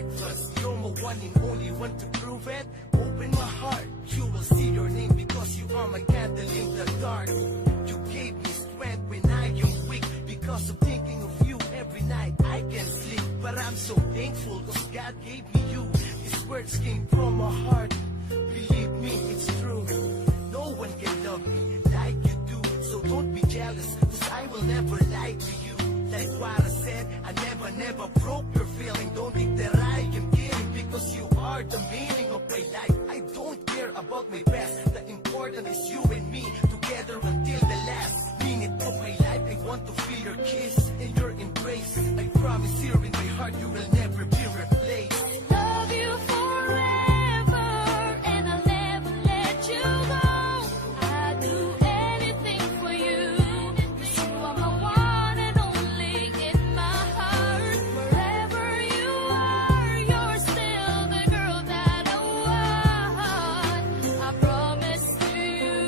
breakfast. You're my one and only one to prove it. Open my heart, you will see your name, because you are my candle in the dark. You gave me strength when I am weak, because of thinking of you every night I can sleep. But I'm so thankful cause God gave me you. These words came from my heart, believe me, it's true. No one can love me like you do, so don't be jealous, cause I will never lie to you. Like what I said, I never broke your feeling. Don't think that I am kidding, because you are the meaning of my life. I don't care about my past, the important is you and me, together until the last minute of my life. I want to feel your kiss and your embrace. I promise here in my heart you will never be replaced. Love you forever, and I'll never let you go. I'd do anything for you, 'cause you are my one and only in my heart. Wherever you are, you're still the girl that I want. I promise to you,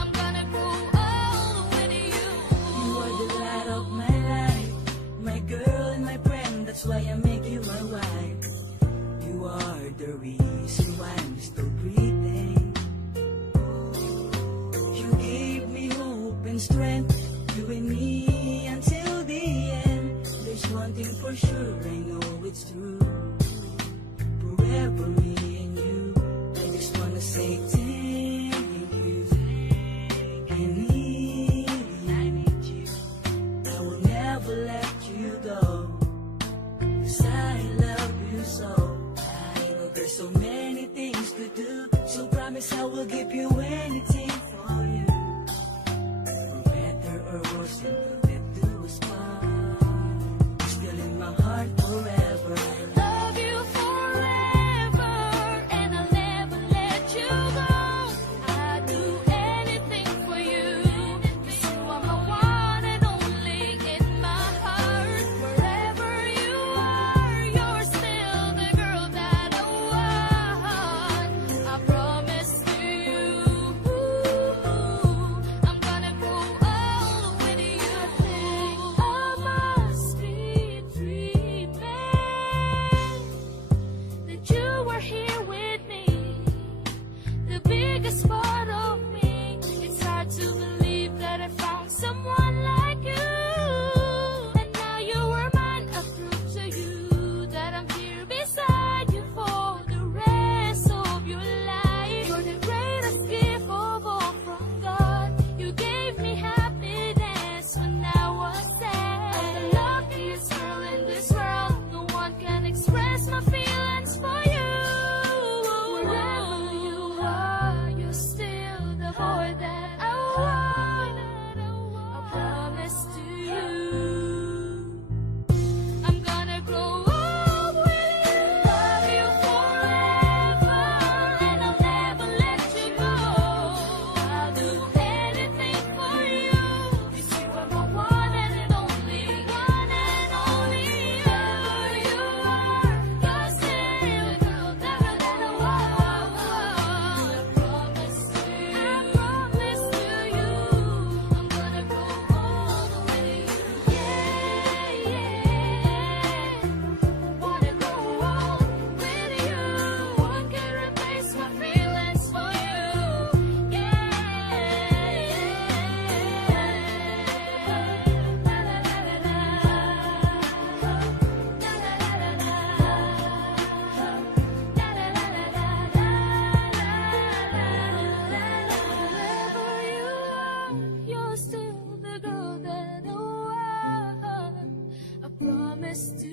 I'm gonna grow old with you. You are the light of my life, my girl and my friend, that's why I make you my wife. You are the reason why I'm still breathing. You gave me hope and strength, you and me until the end. There's one thing for sure, I know it's true. Forever me and you, I just wanna say thank you. I need you, I will never let you go, 'cause I love you so. I know there's so many things to do, so promise I will give you anything for you. For better or worse, until that do us part. Still in my heart forever. Love you forever, and I'll never let you go. I'd do anything for you, 'cause you are my one and only in my heart. Wherever you are, you're still the girl that I want. I promise to you, I'm gonna grow old with you. I think I must be dreaming that you were here with me, the biggest part of me. It's hard to believe that I found someone like you, and now you were mine. I prove to you that I'm here beside you for the rest of your life. You're the greatest gift of all from God. You gave me happiness when I was sad. I'm the luckiest girl in this world. No one can express my feelings for you. Wherever you are, you're still the boy that I want. I promise to you, I'm gonna grow up with you. Love you forever, and I'll never let you go. I'll do anything for you, 'cause you are my one and only, one and only. Wherever you are, you're still the girl that I want. I promise to you, I'm gonna grow old with you. Yeah, wanna grow old with you. One can replace my feelings for you. Wherever you are, you're still the girl that I want. I promise to